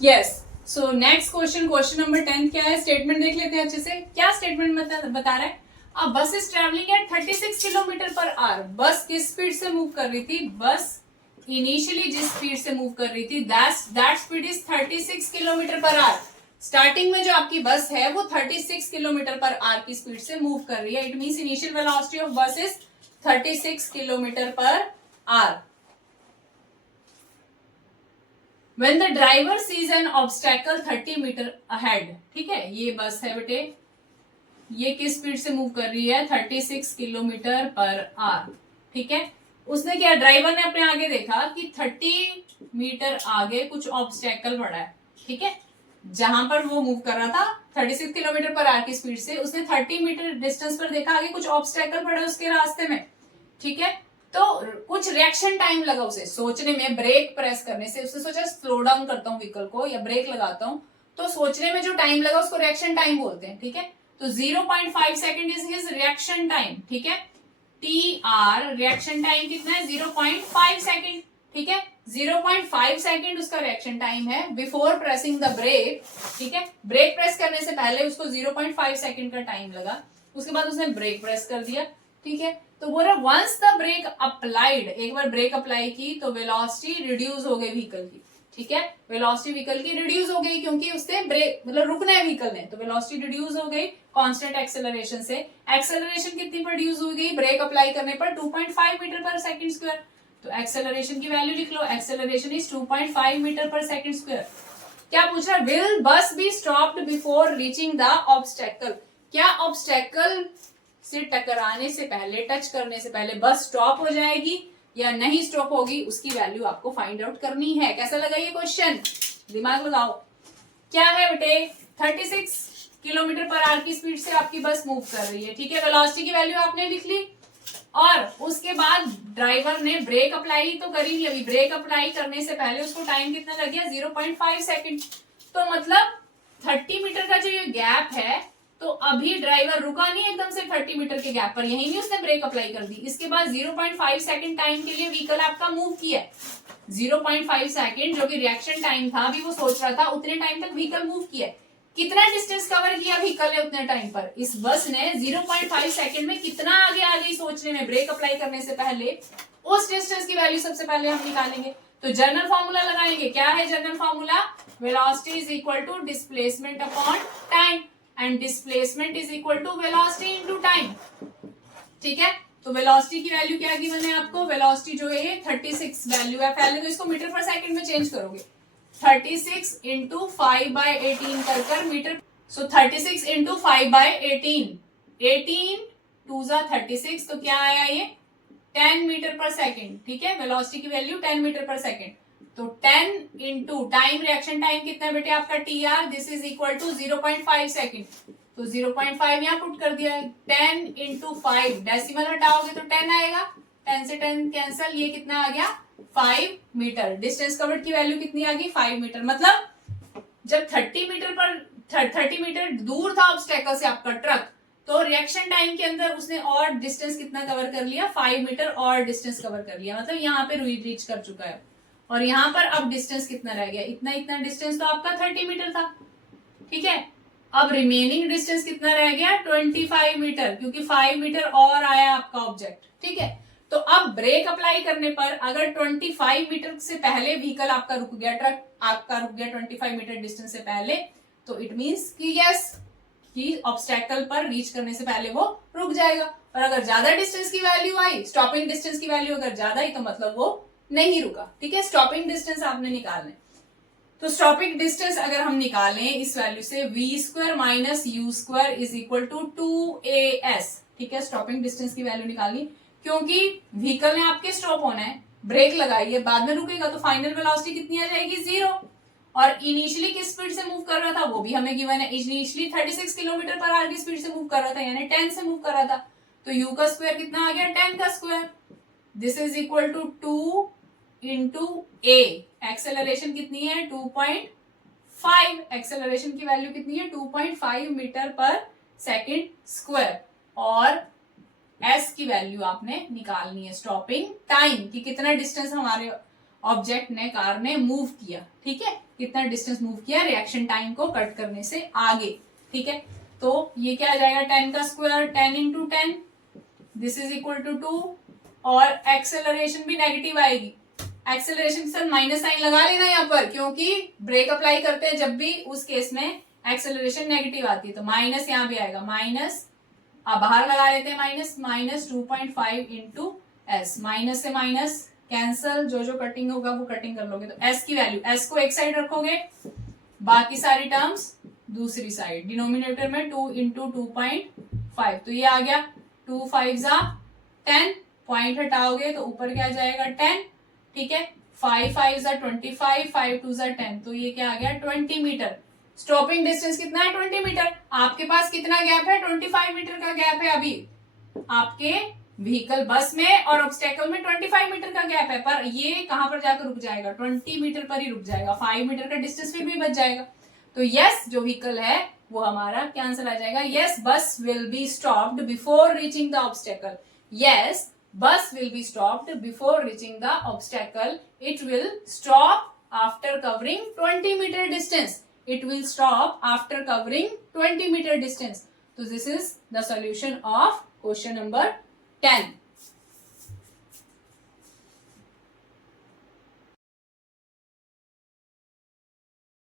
Yes. So next question number 10 क्या है, statement देख लेते हैं अच्छे से। क्या स्टेटमेंट बता रहा है, अ बस is travelling at 36 kilometre per our. बस किस स्पीड से मूव कर रही थी, बस इनिशियली जिस स्पीड से मूव कर रही थी that speed is 36 kilometre per our. Starting में जो आपकी बस है वो 36 किलोमीटर पर आवर की स्पीड से मूव कर रही है। It means initial velocity of bus is 36 kilometre per hour. When the driver sees an obstacle 30 metre ahead, ठीक है, ये बस है बेटे, ये किस स्पीड से मूव कर रही है, 36 किलोमीटर पर आवर। ठीक है, उसने क्या, ड्राइवर ने अपने आगे देखा कि 30 मीटर आगे कुछ ऑब्स्टेकल पड़ा है। ठीक है, जहां पर वो मूव कर रहा था 36 किलोमीटर पर आवर की स्पीड से, उसने 30 मीटर डिस्टेंस पर देखा आगे कुछ ऑब्स्टेकल पड़ा है उसके रास्ते में। ठीक है, तो कुछ रिएक्शन टाइम लगा उसे सोचने में, ब्रेक प्रेस करने से। उसने सोचा स्लो डाउन करता हूँ व्हीकल को या ब्रेक लगाता हूँ, तो सोचने में जो टाइम लगा उसको रिएक्शन टाइम बोलते हैं। ठीक है, तो 0.5 second is his reaction time. ठीक है, टी आर रिएक्शन टाइम कितना है, 0.5 सेकेंड। ठीक है, 0.5 सेकेंड उसका रिएक्शन टाइम है बिफोर प्रेसिंग द ब्रेक। ठीक है, ब्रेक प्रेस करने से पहले उसको 0.5 सेकेंड का टाइम लगा, उसके बाद उसने ब्रेक प्रेस कर दिया। ठीक है, तो बोल रहा वंस द ब्रेक अप्लाइड, एक बार ब्रेक अप्लाई की तो वेलोसिटी रिड्यूस हो गई व्हीकल की। ठीक है, वेलोसिटी व्हीकल की रिड्यूस हो गई क्योंकि उसने ब्रेक मतलब रुकना है व्हीकल ने, तो वेलोसिटी रिड्यूस हो गई कांस्टेंट एक्सेलरेशन से। एक्सेलरेशन कितनी प्रोड्यूस हो गई ब्रेक अप्लाई करने पर, 2.5 मीटर पर सेकंड स्क्वायर। तो एक्सेलरेशन की वैल्यू लिख लो, एक्सेलरेशन इज 2.5 मीटर पर सेकंड स्क्वायर। क्या पूछ रहा है, विल बस B stopped before reaching the obstacle. क्या ऑब्स्टेकल से टकराने से पहले, टच करने से पहले बस स्टॉप हो जाएगी या नहीं स्टॉप होगी, उसकी वैल्यू आपको फाइंड आउट करनी है। कैसा लगा ये क्वेश्चन, दिमाग लगाओ। क्या है बेटे, 36 किलोमीटर पर आवर की स्पीड से आपकी बस मूव कर रही है। ठीक है, वेलोसिटी की वैल्यू आपने लिख ली और उसके बाद ड्राइवर ने ब्रेक अप्लाई तो करी नहीं, अभी ब्रेक अप्लाई करने से पहले उसको टाइम कितना लग गया, 0.5 सेकेंड। तो मतलब 30 मीटर का जो ये गैप है, तो अभी ड्राइवर रुका नहीं एकदम से 30 मीटर के गैप पर, यही नहीं उसने ब्रेक अप्लाई कर दी। इसके बाद 0.5 सेकेंड टाइम के लिए व्हीकल आपका मूव किया है। 0.5 सेकेंड जो कि रिएक्शन टाइम था, अभी वो सोच रहा था उतने टाइम तक व्हीकल मूव किया है। कितना डिस्टेंस कवर किया व्हीकल ने उतने टाइम पर, इस बस ने 0.5 सेकेंड में कितना आगे आ गई सोचने में, ब्रेक अप्लाई करने से पहले, उस डिस्टेंस की वैल्यू सबसे पहले हम निकालेंगे। तो जनरल फॉर्मूला लगाएंगे। क्या है general formula, velocity is equal to displacement upon time, and displacement is equal to velocity into time. ठीक है, तो वेलोसिटी की वैल्यू क्या गिवन है आपको, वेलोसिटी जो है 36 वैल्यू है, पहले तो इसको मीटर पर सेकंड में चेंज करोगे, 36 इंटू 5/18 कर मीटर। सो 36 इंटू 5/18, 18 2 जा 36, तो क्या आया ये 10 मीटर पर सेकेंड। ठीक है, वेलोसिटी की वैल्यू 10 मीटर पर सेकेंड। तो 10 इंटू टाइम, रिएक्शन टाइम कितना है बेटे आपका T R, this is equal to 0.5 second. तो 0.5 यहाँ पुट कर दिया है, 10 इंटू 5, डेसिमल हटाओगे तो 10 आएगा, 10 से 10 कैंसल, ये कितना आ गया 5 मीटर। डिस्टेंस कवर्ड की वैल्यू कितनी आ गई 5 मीटर। मतलब जब 30 मीटर पर 30 मीटर दूर था ऑब्स्टेकल से आपका ट्रक, तो रिएक्शन टाइम के अंदर उसने और डिस्टेंस कितना कवर कर लिया, 5 मीटर और डिस्टेंस कवर कर लिया। मतलब यहाँ पे रीच कर चुका है, और यहाँ पर अब डिस्टेंस कितना रह गया, इतना इतना डिस्टेंस तो आपका 30 मीटर था। ठीक है, अब रिमेनिंग डिस्टेंस कितना रह गया 25 मीटर, क्योंकि 5 मीटर और आया आपका ऑब्जेक्ट। ठीक है, तो अब ब्रेक अप्लाई करने पर अगर 25 मीटर से पहले व्हीकल आपका रुक गया, ट्रक आपका रुक गया 25 मीटर डिस्टेंस से पहले, तो इट मींस कि यस कि ऑब्स्टेकल पर रीच करने से पहले वो रुक जाएगा। और अगर ज्यादा डिस्टेंस की वैल्यू आई, स्टॉपिंग डिस्टेंस की वैल्यू अगर ज्यादा आई, तो मतलब वो नहीं रुका। ठीक है, स्टॉपिंग डिस्टेंस आपने निकालना है। तो स्टॉपिंग डिस्टेंस अगर हम निकालें इस वैल्यू से, v square minus u square is equal to 2as। ठीक है, स्टॉपिंग डिस्टेंस की वैल्यू निकाली, क्योंकि व्हीकल ने आपके स्टॉप होना है, ब्रेक लगाई है, बाद में रुकेगा तो फाइनल वेलोसिटी कितनी आ जाएगी 0। और इनिशियली किस स्पीड से मूव कर रहा था वो भी हमें गिवन है, इनिशियली 36 किलोमीटर पर आवर की स्पीड से मूव कर रहा था, यानी 10 से मूव कर रहा था। तो यू का स्क्वायर कितना आ गया 10 का square, this is equal to 2 into a. Acceleration कितनी है 2.5, एक्सेलरेशन की वैल्यू कितनी है 2.5 मीटर पर सेकेंड स्क्वायर। और एस की वैल्यू आपने निकालनी है, स्टॉपिंग टाइम कि कितना डिस्टेंस हमारे ऑब्जेक्ट ने, कार ने मूव किया, ठीक है, कितना डिस्टेंस मूव किया रिएक्शन टाइम को कट करने से आगे, ठीक है। तो ये क्या आ जाएगा 10 का square, 10 into 10, this is equal to 2, और एक्सेलरेशन भी नेगेटिव आएगी। एक्सेलरेशन के साथ माइनस साइन लगा लेना यहाँ पर, क्योंकि ब्रेक अप्लाई करते हैं जब भी, उस केस में एक्सेलरेशन नेगेटिव आती है, तो माइनस यहाँ भी आएगा, माइनस, अब बाहर लगा लेते हैं minus, minus 2.5 into S, minus से माइनस कैंसल, जो जो कटिंग होगा वो कटिंग कर लोगे, तो एस की वैल्यू, एस को एक साइड रखोगे, बाकी सारी टर्म्स दूसरी साइड, डिनोमिनेटर में 2 इंटू 2.5, तो ये आ गया 2 5 जा 10, पॉइंट हटाओगे तो ऊपर क्या जाएगा 10, ठीक है, 5 5 जा 25, 5 2 जा 10, तो ये क्या आ गया 20 मीटर। स्टॉपिंग डिस्टेंस कितना है 20 मीटर। आपके पास कितना गैप है 25 मीटर का गैप है अभी आपके व्हीकल बस में और ऑब्स्टेकल में 25 मीटर का गैप है, पर ये कहां पर जाकर रुक जाएगा 20 मीटर पर ही रुक जाएगा, 5 मीटर का डिस्टेंस फिर भी बच जाएगा। तो यस जो व्हीकल है वो हमारा क्या आंसर आ जाएगा, yes bus will be stopped before reaching the obstacle, yes bus will be stopped before reaching the obstacle, it will stop after covering 20 metre distance, it will stop after covering 20 meter distance. So this is the solution of question number 10.